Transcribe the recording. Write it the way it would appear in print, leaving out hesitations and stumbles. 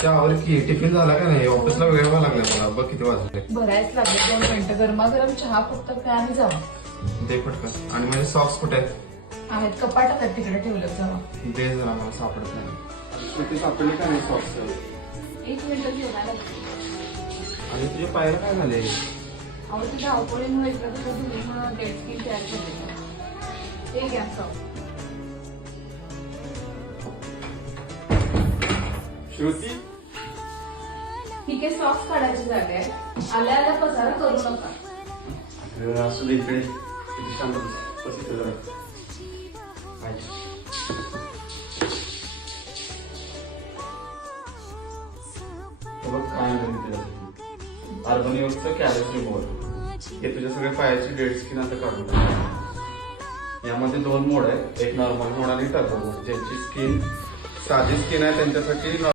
त्यावर की टिफिन झाला का नाही? ऑफिसला वेळ व्हायला लागला मला. बघ किती वाजले. भरायच लागले 2 मिनिटं. गरमागरम चहा फक्त प्या आणि जावा. ते पटकन. आणि माझे सॉक्स कुठे आहेत? आहेत कपाटात आहेत, तिकडे ठेवलं जावा. दे जरा, मला सापडत नाही. सापडले का नाही सॉक्स? 1 मिनिट घेऊन आला. आणि तुझ्या पायाला काय झाले? अहो तुझ्या धावपळीमुळे इकडं तुझं धुळीमुळे डेड स्किन तयार झाली. ते घ्या सॉक्स. श्रुती, ठीक आहे, सॉक्स काढायची जागा आहे. आल्या आल्या पसारा करू नका. असू दे इकडे. किती शांत बस जरा. बघ काय अर्बनिवरचं कॅलरी बोर्ड. हे तुझ्या सगळ्या पायाची डेड स्किन आता काढून टाक. यामध्ये 2 मोड आहेत, एक नॉर्मल मोड आणि टर्बो मोड. ज्यांची स्किन साधी स्किन आहे त्यांच्यासाठी